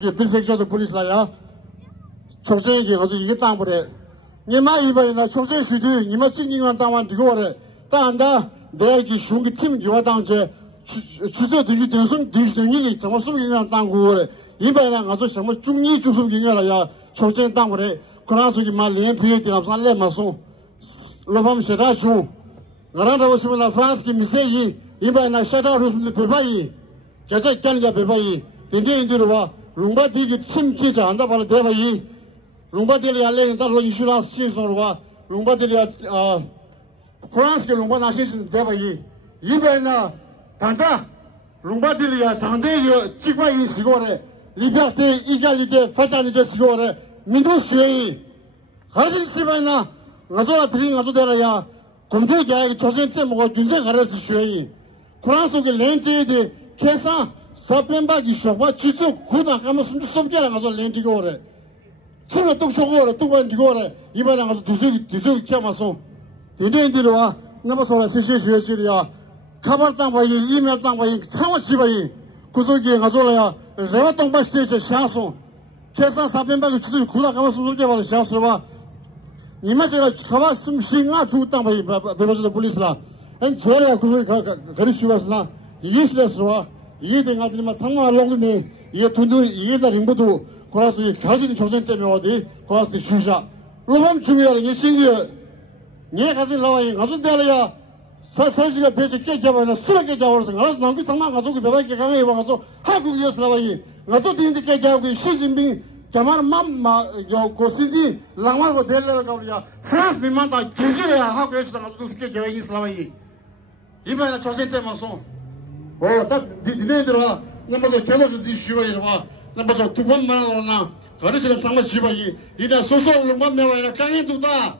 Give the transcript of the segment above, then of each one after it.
préfecture de police là, 총장에게 가서 이게 땅보래. 니마 이번에나 총장 수도 니마 진ing원 땅만 두고 오래. 땅한다 내가 이 중기 팀 요와 땅제 주저 되지 되는 정말 수행한 땅고 오래. 이번에나 가서 정말 중리 주심 경이라야 총장 땅보래. 그나서기 말레 피에 되나 살래 마소. 로밤 세다주. 나라로 오시면 프랑스기 미세이 이번에나 샤다루스는 배바이. 계속 간가 배바이. 된대인들와 롱바 디기 침키자 안다 발을 대바이 롱바들이 알레는 달로 인슈란스 시설과 롱바들이 프랑스게 롱바 나시스 대바이 이베나 단다 롱바들이 장대의 지과인 시고래 리베르테 이갈리테 파자니테 시고래 민주주의 가진 시바나 가서라 드린 가서대라야 공대계 조선때 뭐가 군세 가라스 주의 프랑스게 렌테데 계산 사편박이 쇼바 지수 구다 가면 숨겨라 가서 렌티고 오래. 처음에 또 쇼고 오래 또 반지고 오래. 이번에 가서 두수기 키아마서 대대인들이 와 나마서라 시시시시리야 카발 땅 바이 이메일 땅 바이 상어 지바이 구석에 가서야 레와 땅 바스테서 샤소 계산 사편박이 지수 구다 가면 숨겨라 샤소와 이마저가 가봐 숨싱아 주 땅 바이 베버저 police라 엔 저야 구석 거리시와스나 이기슬레스와 이게 된가들이만 상황을롱네 이게 돈도 이게 다 림보도 고라서 가진 조선 때문에 어디 고라서 주자 로밤 중요한 게 신기해 네 가진 나와이 가진 데라야 사실가 배지 깨져버려 수락게 잡아서 가서 남기 상만 가지고 배밖에 강에 와서 한국에서 나와이 나도 뒤인데 깨져고 시진빙 가만 맘마 요 고시디 랑마고 될래가 우리야 프랑스 비만다 계절이야 한국에서 가지고 깨져 있으라이 이번에 조선 때문에 딱 니네들아 남아서 결혼해서 니 쉬어야 남아서 두 번만 하나 가르치는 상마 집어이 이제 소소를 만나봐야 강에 두다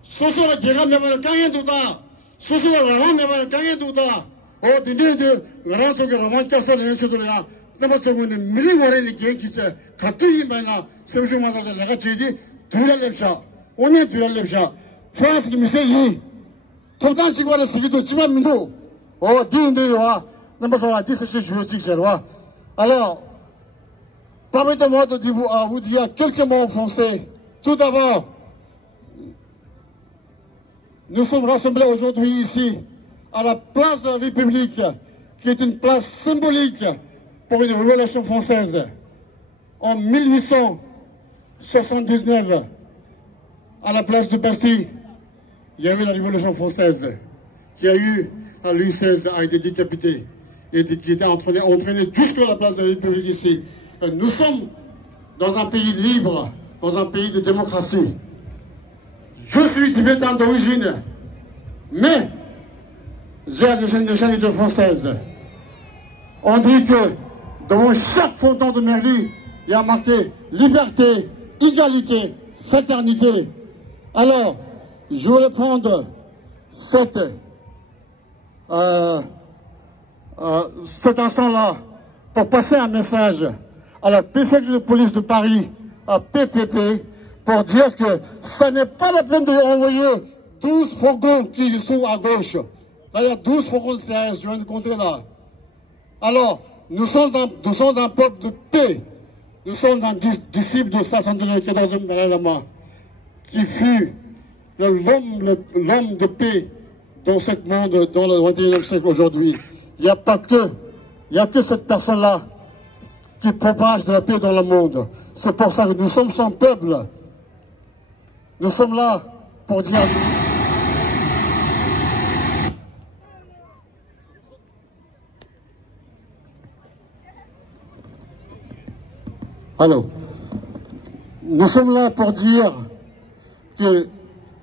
소소를 개가 매면 강에 두다 소소를 라만 매면 강에 두다 니네들 나라 속에 라만 짜서 내셔도야 남아서 그는 밀리고래니 개기체 갑자기 만나 semşu마서 내가 지지 두랄랩샤 오늘 두랄랩샤 프랑스 미세이 토단 직관에 쓰기도 지만 민도 니네들와 Alors, permettez-moi de vous dire quelques mots en français. Tout d'abord, nous sommes rassemblés aujourd'hui ici, à la place de la République, qui est une place symbolique pour une révolution française. En 1879, à la place de Bastille, il y avait la révolution française, qui a eu, à Louis XVI, a été décapité. Et qui était entraîné jusqu'à la place de la République ici. Nous sommes dans un pays libre, dans un pays de démocratie. Je suis tibétain d'origine, mais j'ai la nationalité française. On dit que devant chaque fronton de mairie, il y a marqué liberté, égalité, fraternité. Alors, je voulais prendre cet instant-là pour passer un message à la préfecture de police de Paris, à PPP, pour dire que ce n'est pas la peine de renvoyer 12 fourgons qui sont à gauche. Là, il y a 12 fourgons de CRS, je viens de compter là. Alors, nous sommes un peuple de paix. Nous sommes un disciple de Sassandre XIVe Dalai Lama, qui fut l'homme de paix dans ce monde, dans le XXIe siècle aujourd'hui. Il n'y a que cette personne-là qui propage de la paix dans le monde. C'est pour ça que nous sommes son peuple. Nous sommes là pour dire... Alors, nous sommes là pour dire que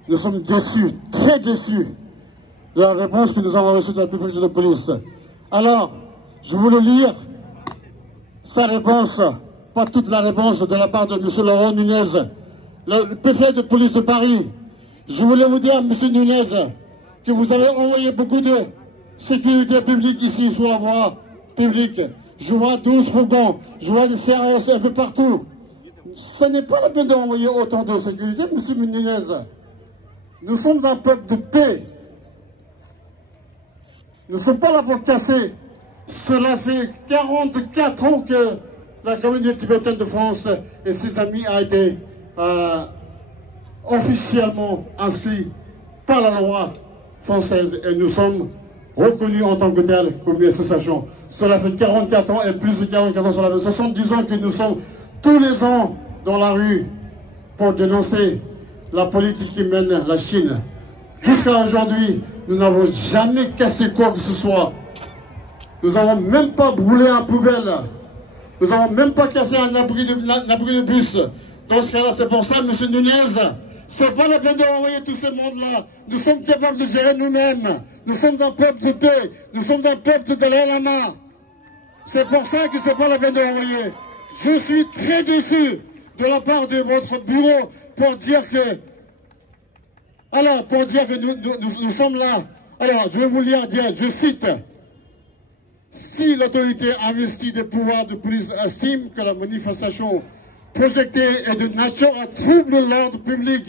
nous sommes déçus, très déçus, de la réponse que nous avons reçue de la préfecture de police. Alors, je voulais lire sa réponse, pas toute la réponse de la part de M. Laurent Nunez, le préfet de police de Paris. Je voulais vous dire, M. Nunez, que vous avez envoyé beaucoup de sécurité publique ici sur la voie publique. Je vois 12 fourgons, je vois des CRS un peu partout. Ce n'est pas la peine d'envoyer autant de sécurité, M. Nunez. Nous sommes un peuple de paix. Nous ne sommes pas là pour casser. Cela fait 44 ans que la communauté tibétaine de France et ses amis a été officiellement inscrit par la loi française et nous sommes reconnus en tant que tels comme une association. Cela fait 44 ans et plus de 44 ans, cela fait 70 ans que nous sommes tous les ans dans la rue pour dénoncer la politique qui mène la Chine. Jusqu'à aujourd'hui, nous n'avons jamais cassé quoi que ce soit. Nous n'avons même pas brûlé un poubelle. Nous n'avons même pas cassé un abri de bus. Dans ce cas-là, c'est pour ça, M. Nunez, c'est pas la peine de renvoyer tout ce monde-là. Nous sommes capables de gérer nous-mêmes. Nous sommes un peuple de paix. Nous sommes un peuple de Dalai Lama. C'est pour ça que c'est pas la peine de renvoyer. Je suis très déçu de la part de votre bureau pour dire que... Alors, pour dire que nous sommes là. Alors, je vais vous lire, je cite. Si l'autorité investie des pouvoirs de police estime que la manifestation projetée est de nature à troubler l'ordre public,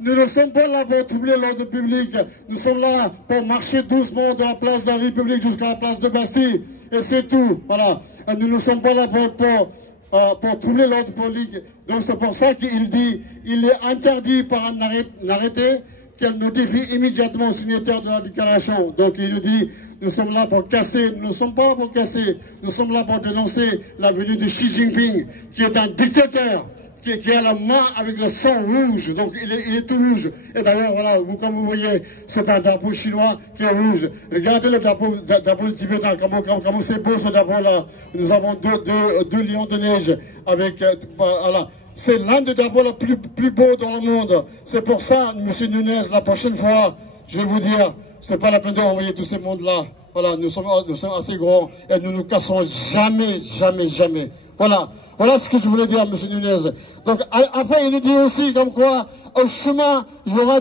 nous ne sommes pas là pour troubler l'ordre public. Nous sommes là pour marcher doucement de la place de la République jusqu'à la place de Bastille. Et c'est tout. Voilà. Et nous ne sommes pas là pour troubler l'ordre public. Donc c'est pour ça qu'il dit, il est interdit par un arrêté qu'elle notifie immédiatement au signataire de la déclaration. Donc il nous dit, nous sommes là pour casser, nous ne sommes pas là pour casser, nous sommes là pour dénoncer la venue de Xi Jinping, qui est un dictateur, qui a la main avec le sang rouge, donc il est tout rouge. Et d'ailleurs, voilà, comme vous voyez, c'est un drapeau chinois qui est rouge. Regardez le drapeau tibétain, comment c'est beau ce drapeau-là. Nous avons deux lions de neige avec, voilà. C'est l'un des drapeaux les plus beaux dans le monde. C'est pour ça, M. Nunez, la prochaine fois, je vais vous dire, c'est pas la peine d'envoyer tout ce monde-là. Voilà, nous sommes assez grands et nous ne cassons jamais, jamais, jamais. Voilà. Voilà ce que je voulais dire, M. Nunez. Donc, après, il nous dit aussi, comme quoi, au chemin, il y aura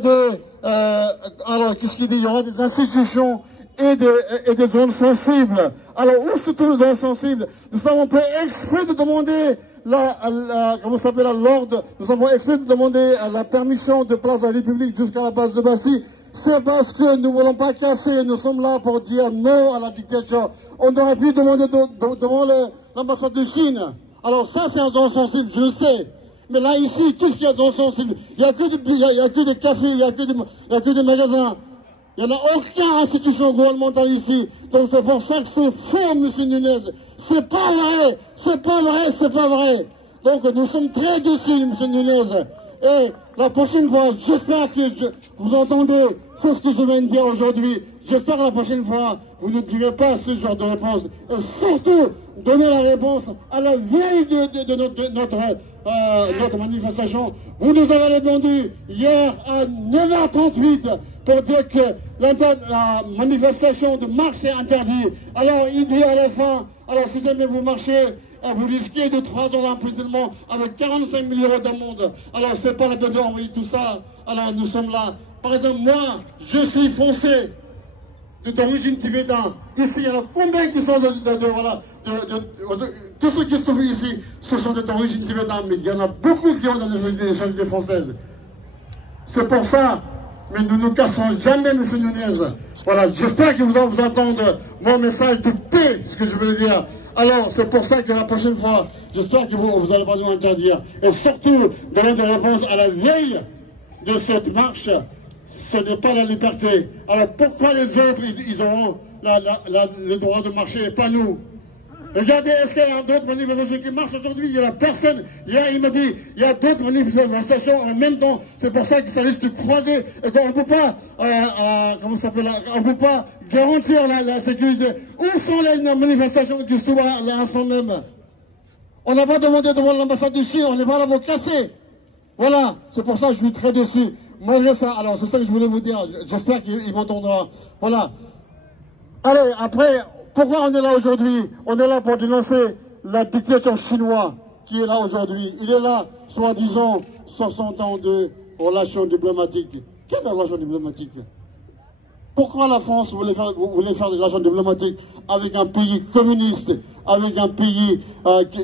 alors, qu'est-ce qu'il dit? Il y aura des institutions et des zones sensibles. Alors, où se trouvent les zones sensibles? Nous avons fait exprès de demander comment s'appelle l'ordre, nous avons exprès de demander la permission de place de la République jusqu'à la place de Bastille. C'est parce que nous ne voulons pas casser, nous sommes là pour dire non à la dictature. On aurait pu demander devant l'ambassade de Chine. Alors ça, c'est un zone sensible, je le sais. Mais là, ici, tout ce qu'il y a de zone sensible, il n'y a que des cafés, il n'y a que des magasins. Il n'y en a aucune institution gouvernementale ici. Donc c'est pour ça que c'est faux, M. Nunez. C'est pas vrai, c'est pas vrai, c'est pas vrai. Donc nous sommes très déçus, M. Nunez. Et la prochaine fois, j'espère que vous entendez ce que je viens de dire aujourd'hui. J'espère que la prochaine fois, vous ne direz pas ce genre de réponse. Et surtout, donnez la réponse à la veille de notre manifestation. Vous nous avez répondu hier à 9h38 pour dire que la manifestation de marche est interdite. Alors il dit à la fin, alors si jamais vous marchez, vous risquez de 3 ans d'emprisonnement avec 45 000 € d'amende. Alors c'est pas la peine d'envoyer tout ça. Alors nous sommes là. Par exemple, moi, je suis foncé d'origine tibétaine. Ici, il y en a combien qui sont tous ceux qui sont venus ici, ce sont d'origine tibétaine, mais il y en a beaucoup qui ont dans les nationalités françaises. C'est pour ça, mais nous ne nous cassons jamais, M. Nunez. Voilà, j'espère que vous entendez mon message de paix, ce que je veux dire. Alors, c'est pour ça que la prochaine fois, j'espère que vous n'allez pas nous interdire. Et surtout, donner des réponses à la veille de cette marche. Ce n'est pas la liberté. Alors pourquoi les autres, ils auront le droit de marcher et pas nous? Regardez, est-ce qu'il y a d'autres manifestations qui marchent aujourd'hui? Il n'y a personne. Hier, il m'a dit, il y a d'autres manifestations en même temps. C'est pour ça que ça risque de croiser. Et qu'on ne peut pas, comment ça s'appelle, on ne peut pas garantir la sécurité. Où sont les manifestations qui se trouvent là ensemble même? On n'a pas demandé devant l'ambassade du Chine, on n'est pas là pour casser. Voilà, c'est pour ça que je suis très déçu. Malgré ça, alors c'est ça que je voulais vous dire, j'espère qu'il m'entendra. Voilà. Allez, après, pourquoi on est là aujourd'hui? On est là pour dénoncer la dictature chinoise qui est là aujourd'hui. Il est là, soi-disant, 60 ans de relations diplomatiques. Quelle relation diplomatique? Pourquoi la France voulait faire de l'argent diplomatique avec un pays communiste, avec un pays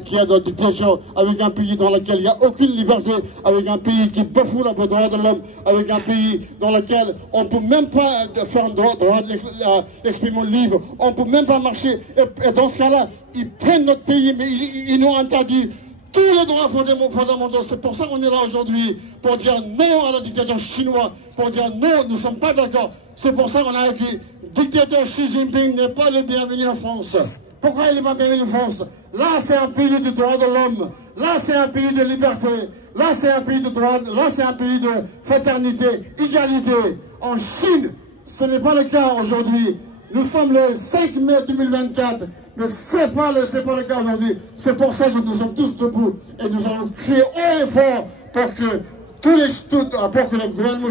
qui a de la dictature, avec un pays dans lequel il n'y a aucune liberté, avec un pays qui bafoue les droits de l'homme, avec un pays dans lequel on ne peut même pas faire un droit d'expression libre, on ne peut même pas marcher. Et dans ce cas-là, ils prennent notre pays, mais ils nous interdisent tous les droits fondamentaux. C'est pour ça qu'on est là aujourd'hui, pour dire non à la dictature chinoise, pour dire non, nous ne sommes pas d'accord. C'est pour ça qu'on a écrit « Dictateur Xi Jinping n'est pas le bienvenu en France ». Pourquoi il n'est pas bienvenu en France? Là, c'est un pays de droits de l'homme. Là, c'est un pays de liberté. Là, c'est un pays de droit. Là, c'est un pays de fraternité, égalité. En Chine, ce n'est pas le cas aujourd'hui. Nous sommes le 5 mai 2024. Mais ce n'est pas le cas aujourd'hui. C'est pour ça que nous sommes tous debout. Et nous allons crier haut et fort pour que pour que le gouvernement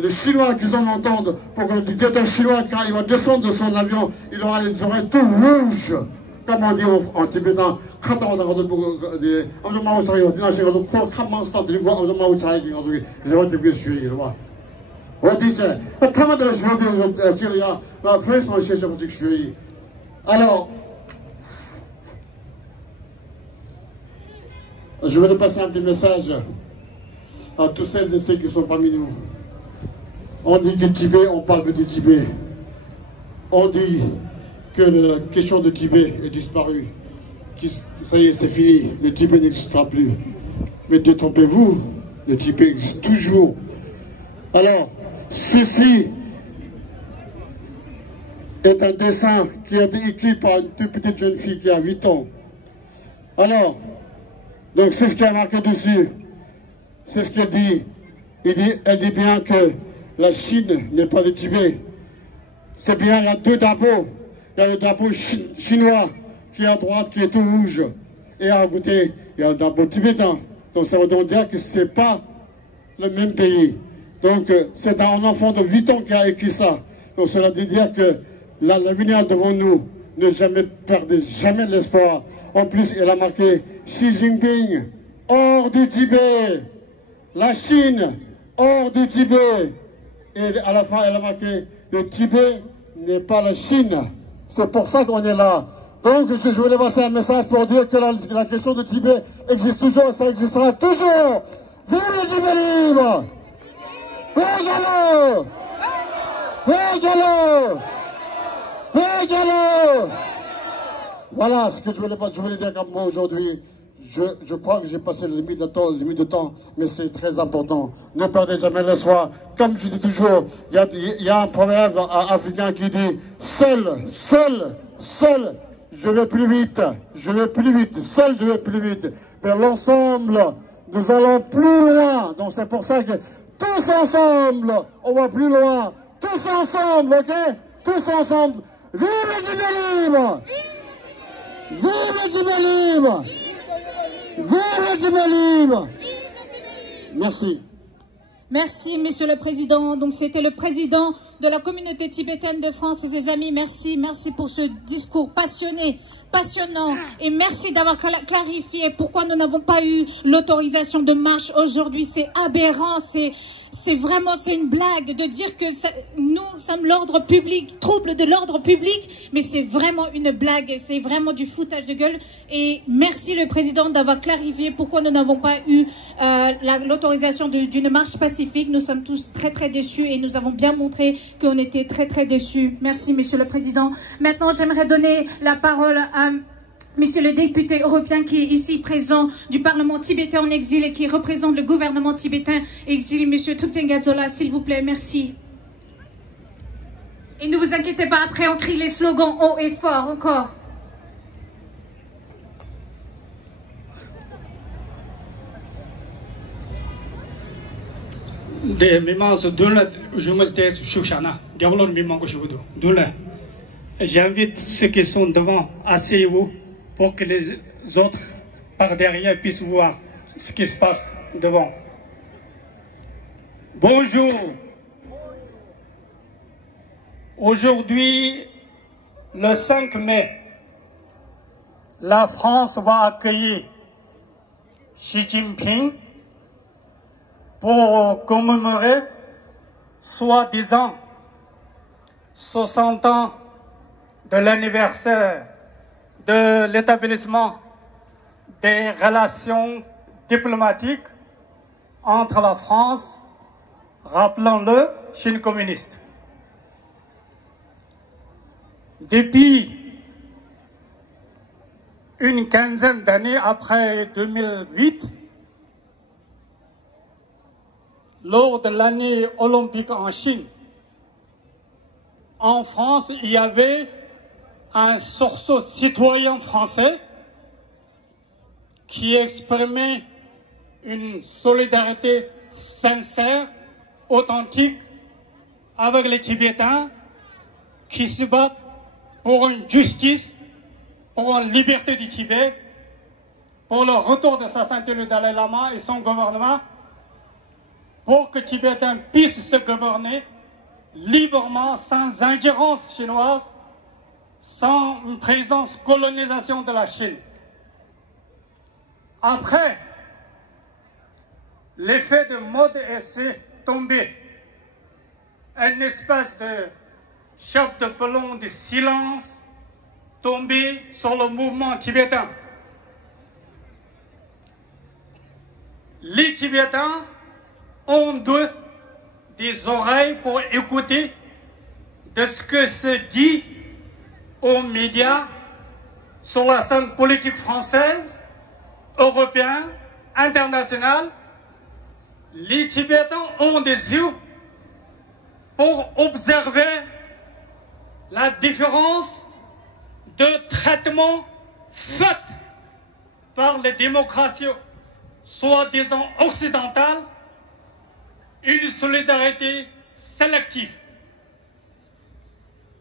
les Chinois qu'ils en entendent, pour que le dictateur chinois, quand il va descendre de son avion, il aura les oreilles tout rouges, comme on dit en tibétain. Alors, je vais passer un petit message à tous celles et ceux qui sont parmi nous. On dit du Tibet, on parle du Tibet. On dit que la question de Tibet est disparue. Ça y est, c'est fini. Le Tibet n'existera plus. Mais détrompez-vous, le Tibet existe toujours. Alors, ceci est un dessin qui a été écrit par une toute petite jeune fille qui a 8 ans. Alors, donc c'est ce qui a marqué dessus. C'est ce qu'elle dit. Elle dit bien que la Chine n'est pas le Tibet. C'est bien, il y a deux drapeaux. Il y a le drapeau chinois qui est à droite, qui est tout rouge. Et à côté, il y a le drapeau tibétain. Donc ça veut donc dire que ce n'est pas le même pays. Donc c'est un enfant de 8 ans qui a écrit ça. Donc cela veut dire que l'avenir devant nous, ne jamais perdez jamais l'espoir. En plus, elle a marqué Xi Jinping hors du Tibet. La Chine hors du Tibet. Et à la fin, elle a marqué le Tibet n'est pas la Chine. C'est pour ça qu'on est là. Donc, je voulais passer un message pour dire que la question du Tibet existe toujours et ça existera toujours. Vive le Tibet libre! Pégalo! Pégalo! Pégalo! Voilà ce que je voulais dire comme moi aujourd'hui. Je crois que j'ai passé la limite de temps, mais c'est très important. Ne perdez jamais l'espoir. Comme je dis toujours, il y a un proverbe africain qui dit « Seul, je vais plus vite, seul je vais plus vite. Mais l'ensemble, nous allons plus loin. » Donc c'est pour ça que tous ensemble, on va plus loin. Tous ensemble, ok? Tous ensemble. Vive le Tibet libre! Vive le Tibet libre! Vive le Tibet libre! Merci. Merci, Monsieur le Président. Donc, c'était le président de la communauté tibétaine de France et ses amis. Merci pour ce discours passionnant. Et merci d'avoir clarifié pourquoi nous n'avons pas eu l'autorisation de marche aujourd'hui. C'est aberrant, c'est une blague de dire que nous sommes l'ordre public, trouble de l'ordre public, mais c'est vraiment une blague, c'est vraiment du foutage de gueule. Et merci le président d'avoir clarifié pourquoi nous n'avons pas eu l'autorisation d'une marche pacifique. Nous sommes tous très déçus et nous avons bien montré qu'on était très déçus. Merci monsieur le président. Maintenant j'aimerais donner la parole à Monsieur le député européen qui est ici présent du Parlement tibétain en exil et qui représente le gouvernement tibétain exilé, Monsieur Thupten Gadzola, s'il vous plaît, merci. Et ne vous inquiétez pas, après on crie les slogans haut et fort encore. J'invite ceux qui sont devant, asseyez-vous, pour que les autres par derrière puissent voir ce qui se passe devant. Bonjour. Aujourd'hui, le 5 mai, la France va accueillir Xi Jinping pour commémorer soi-disant 60 ans de l'anniversaire de l'établissement des relations diplomatiques entre la France, rappelons-le, Chine communiste. Depuis une quinzaine d'années après 2008, lors de l'année olympique en Chine, en France, il y avait un sursaut citoyen français qui exprimait une solidarité sincère, authentique, avec les Tibétains qui se battent pour une justice, pour une liberté du Tibet, pour le retour de sa sainteté le Dalai Lama et son gouvernement, pour que les Tibétains puissent se gouverner librement, sans ingérence chinoise, sans une présence colonisation de la Chine. Après, l'effet de mode est tombé. Une espèce de chape de plomb de silence tombé sur le mouvement tibétain. Les Tibétains ont des oreilles pour écouter de ce que se dit aux médias sur la scène politique française, européenne, internationale. Les Tibétains ont des yeux pour observer la différence de traitement fait par les démocraties soi-disant occidentales, une solidarité sélective,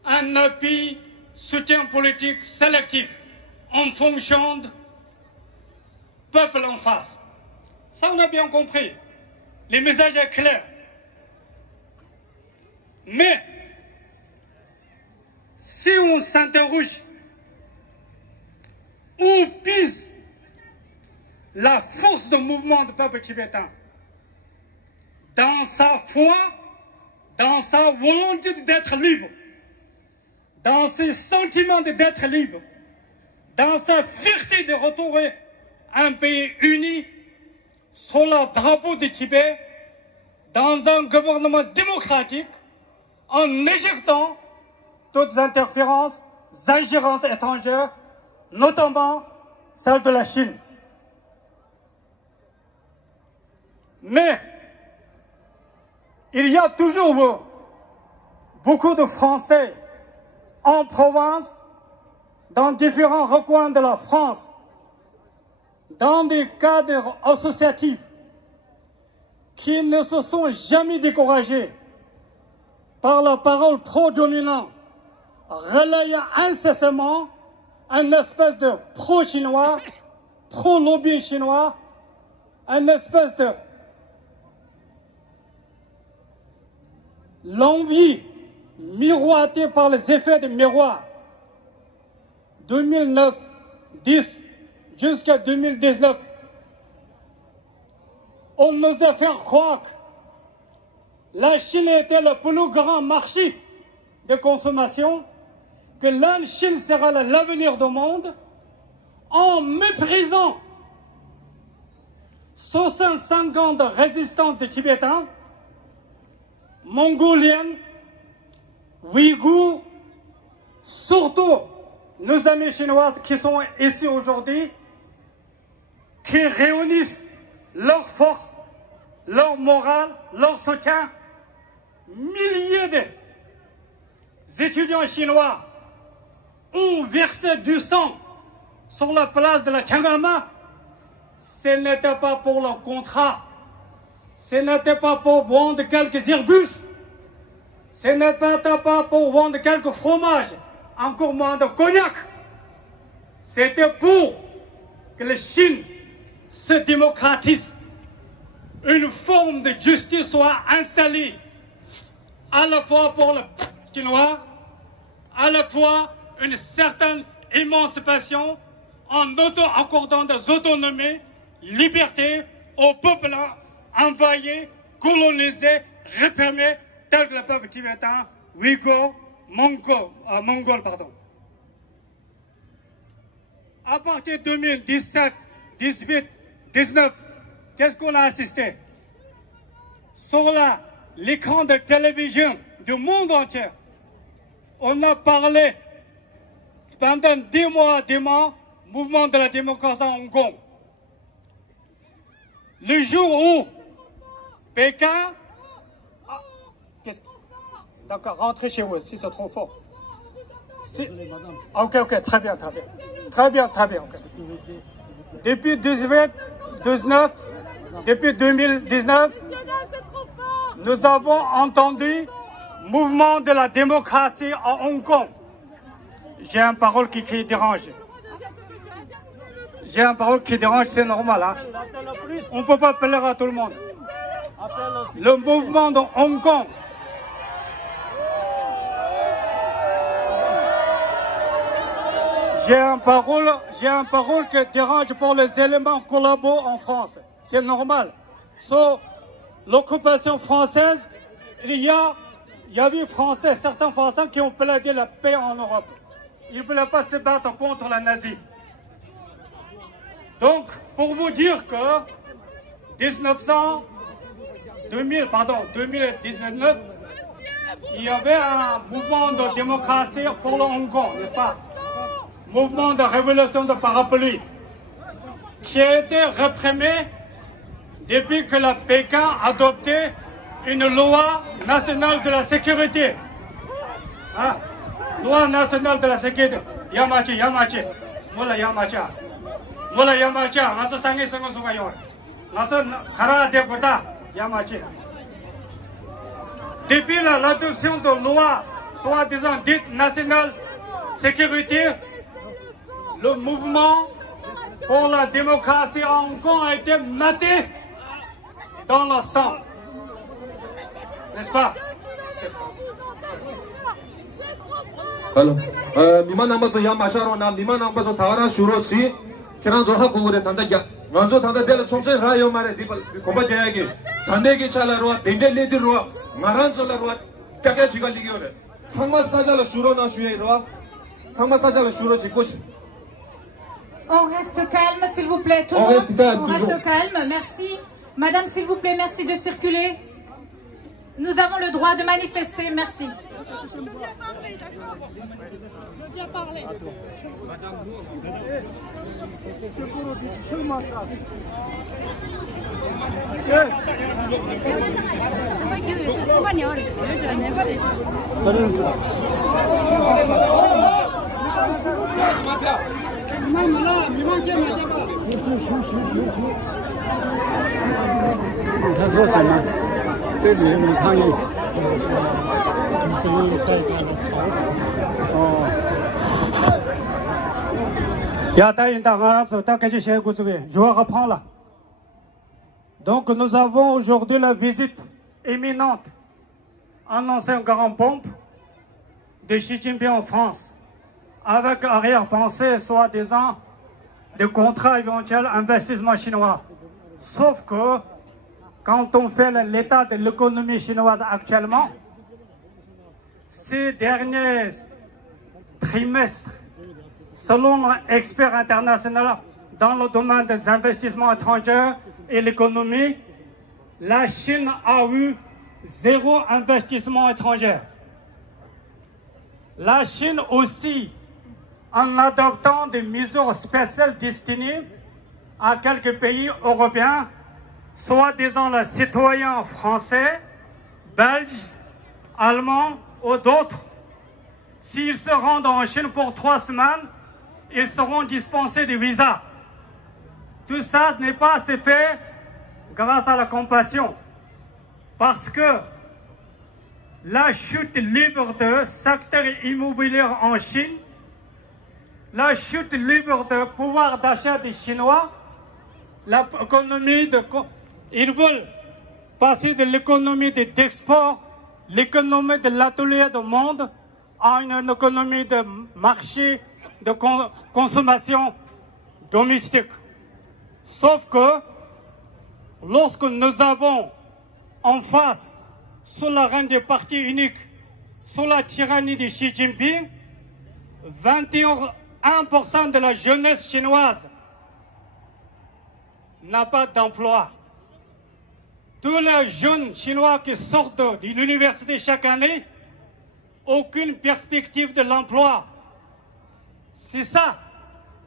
un appui, soutien politique sélectif en fonction du peuple en face. Ça, on a bien compris. Le message est clair. Mais, si on s'interroge, où pise la force de mouvement du peuple tibétain? Dans sa foi, dans sa volonté d'être libre, dans ses sentiments d'être libre, dans sa fierté de retrouver un pays uni sur le drapeau du Tibet, dans un gouvernement démocratique, en éjectant toutes interférences, ingérences étrangères, notamment celle de la Chine. Mais il y a toujours beaucoup de Français en province, dans différents recoins de la France, dans des cadres associatifs, qui ne se sont jamais découragés par la parole pro-dominante, relayant incessamment un espèce de pro-chinois, pro-lobby chinois, un espèce de l'envie miroitée par les effets de miroir. 2009, 10 jusqu'à 2019, on nous a fait croire que la Chine était le plus grand marché de consommation, que la Chine sera l'avenir du monde, en méprisant 65 ans de résistance des Tibétains, Mongoliens, Ouïghours, surtout nos amis chinois qui sont ici aujourd'hui, qui réunissent leur force, leur morale, leur soutien. Milliers d'étudiants chinois ont versé du sang sur la place de la Tiananmen. Ce n'était pas pour leur contrat, ce n'était pas pour vendre quelques Airbus, ce n'était pas pour vendre quelques fromages, encore moins de cognac. C'était pour que la Chine se démocratise, une forme de justice soit installée, à la fois pour le peuple chinois, à la fois une certaine émancipation en accordant des autonomies, libertés au peuple envahi, colonisé, réprimé, tel que le peuple tibétain, ouïghour, mongols. À partir de 2017, 18, 19, qu'est-ce qu'on a assisté? Sur l'écran de télévision du monde entier, on a parlé pendant 10 mois, mouvement de la démocratie à Hong Kong. Le jour où Pékin... D'accord, rentrez chez vous si c'est trop fort. Ok, très bien. Okay. Depuis 2019, nous avons entendu mouvement de la démocratie à Hong Kong. J'ai une parole qui dérange. C'est normal. Hein? On ne peut pas plaire à tout le monde. Le mouvement de Hong Kong. J'ai un parole qui dérange pour les éléments collabos en France. C'est normal. Sur l'occupation française, il y a certains Français qui ont plaidé la paix en Europe. Ils ne voulaient pas se battre contre la nazie. Donc, pour vous dire que 2019, il y avait un mouvement de démocratie pour le Hong Kong, n'est-ce pas? Mouvement de révolution de parapluie qui a été réprimé depuis que la Pékin a adopté une loi nationale de la sécurité. Hein? Loi nationale de la sécurité. Yamachi. Mola Yamachi. Depuis l'adoption de loi, soi-disant dite nationale sécurité, le mouvement pour la démocratie à Hong Kong a été maté dans le sang. N'est-ce pas? Alors, 미만남바서 야마샤로나 미만남바서 다가라 슈로시 키란조 하고그레 단다야 완조 단다델 총체 라요 마레 디발 고바제야기 단데기 차라로 덴델레디로 마란조라로 까게 시갈리기오레 상마사자로 슈로나 슈에로 상마사자로 슈로 짓고시. On reste calme, s'il vous plaît. Tout le monde, on reste calme. Merci. Madame, s'il vous plaît, merci de circuler. Nous avons le droit de manifester. Merci. Je veux bien parler, d'accord? Je veux bien parler. Je reprends là. Donc nous avons aujourd'hui la visite imminente annoncée en grande pompe de Xi Jinping en France, avec arrière-pensée soi-disant de contrats éventuels investissement chinois. Sauf que quand on fait l'état de l'économie chinoise actuellement, ces derniers trimestres, selon un expert international dans le domaine des investissements étrangers et l'économie, la Chine a eu 0 investissement étranger. La Chine aussi, en adoptant des mesures spéciales destinées à quelques pays européens, soi-disant les citoyens français, belges, allemands ou d'autres, s'ils se rendent en Chine pour 3 semaines, ils seront dispensés de visa. Tout ça n'est pas assez fait grâce à la compassion. Parce que la chute libre du secteur immobilier en Chine, la chute libre de pouvoir d'achat des Chinois, l'économie de... Ils veulent passer de l'économie d'export, l'économie de l'atelier du monde, à une économie de marché, de consommation domestique. Sauf que, lorsque nous avons en face, sous la règne des partis uniques, sous la tyrannie de Xi Jinping, 21% de la jeunesse chinoise n'a pas d'emploi. Tous les jeunes Chinois qui sortent de l'université chaque année, aucune perspective de l'emploi. C'est ça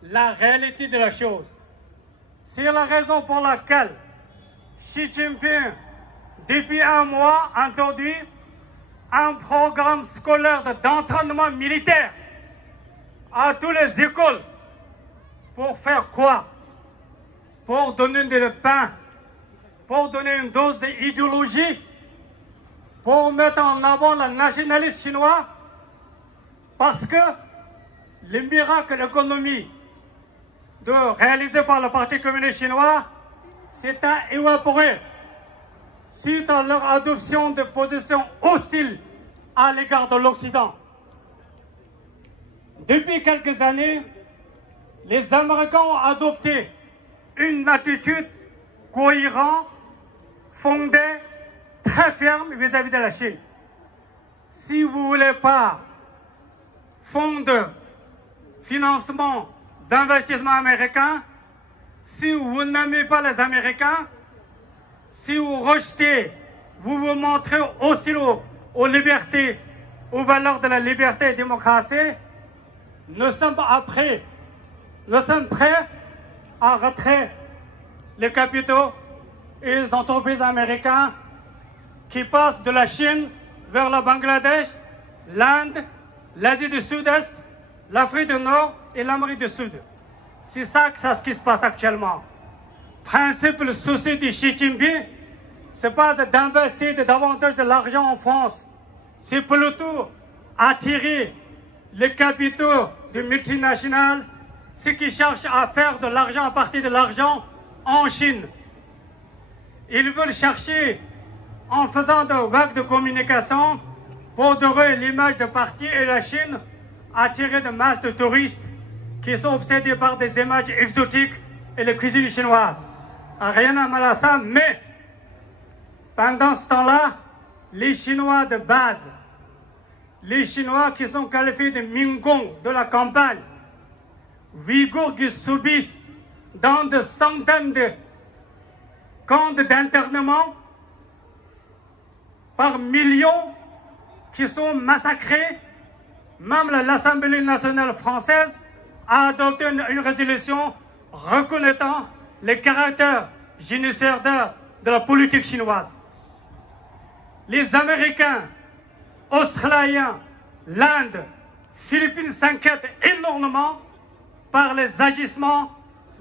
la réalité de la chose. C'est la raison pour laquelle Xi Jinping, depuis un mois, a introduit un programme scolaire d'entraînement militaire à toutes les écoles. Pour faire quoi? Pour donner du pain, pour donner une dose d'idéologie, pour mettre en avant le nationalisme chinois, parce que le miracle économique réalisé par le Parti communiste chinois s'est évaporé suite à leur adoption de positions hostiles à l'égard de l'Occident. Depuis quelques années, les Américains ont adopté une attitude cohérente, fondée, très ferme vis-à-vis de la Chine. Si vous ne voulez pas fonds de financement d'investissement américain, si vous n'aimez pas les Américains, si vous rejetez, vous vous montrez aussi aux libertés, aux valeurs de la liberté et de la démocratie, nous sommes prêts à retirer les capitaux et les entreprises américaines qui passent de la Chine vers le Bangladesh, l'Inde, l'Asie du Sud-Est, l'Afrique du Nord et l'Amérique du Sud. C'est ça ce qui se passe actuellement. Principe, le souci de Xi Jinping, ce n'est pas d'investir davantage de l'argent en France. C'est plutôt attirer les capitaux des multinationales, ceux qui cherchent à faire de l'argent à partir de l'argent en Chine. Ils veulent chercher, en faisant des vagues de communication, pour dorer l'image de parti et la Chine, attirer de masses de touristes qui sont obsédés par des images exotiques et les cuisines chinoises. Rien à mal à ça, mais pendant ce temps-là, les Chinois de base, les Chinois qui sont qualifiés de Mingong de la campagne, Ouïghours qui subissent dans de centaines de camps d'internement par millions qui sont massacrés. Même l'Assemblée nationale française a adopté une résolution reconnaissant le caractère génocidaire de la politique chinoise. Les Américains, Australiens, l'Inde, Philippines s'inquiètent énormément par les agissements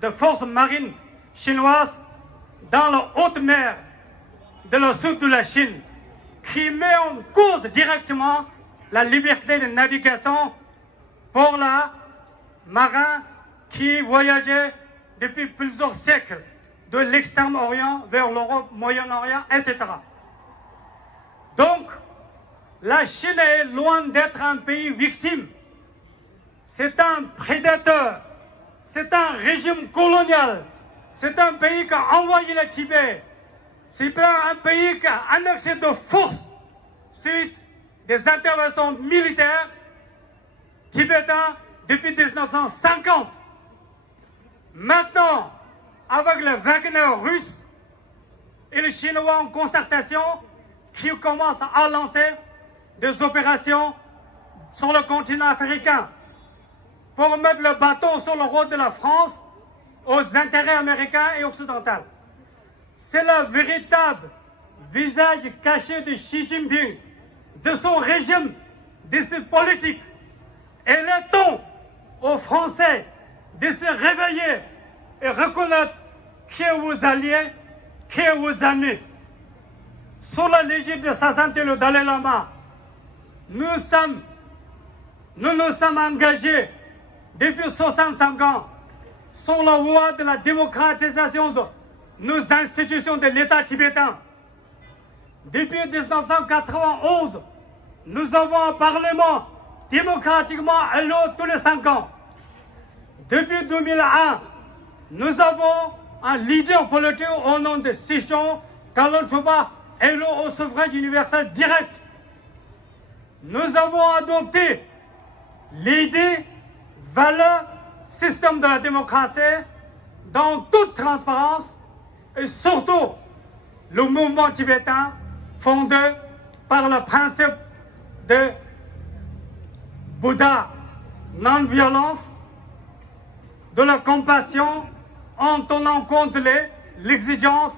de forces marines chinoises dans la haute mer de le sud de la Chine, qui met en cause directement la liberté de navigation pour les marins qui voyageaient depuis plusieurs siècles de l'Extrême-Orient vers l'Europe, Moyen-Orient, etc. Donc, la Chine est loin d'être un pays victime. C'est un prédateur, c'est un régime colonial, c'est un pays qui a envoyé le Tibet, c'est un pays qui a annexé de force suite des interventions militaires tibétaines depuis 1950. Maintenant, avec le Wagner russe et les Chinois en concertation qui commencent à lancer des opérations sur le continent africain pour mettre le bâton sur le rôle de la France aux intérêts américains et occidentaux. C'est le véritable visage caché de Xi Jinping, de son régime, de ses politiques. Et il est temps aux Français de se réveiller et reconnaître qui est vos alliés, qui est vos amis. Sous la légitime de sa santé, le Dalai Lama, nous nous sommes engagés depuis 65 ans sur la voie de la démocratisation de nos institutions de l'État tibétain. Depuis 1991, nous avons un parlement démocratiquement élu tous les 5 ans. Depuis 2001, nous avons un leader politique au nom de Sichon Kalonchoba élu au suffrage universel direct. nous avons adopté l'idée, valeur, système de la démocratie dans toute transparence et surtout le mouvement tibétain fondé par le principe de Bouddha, non-violence, de la compassion en tenant compte de l'exigence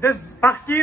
des partis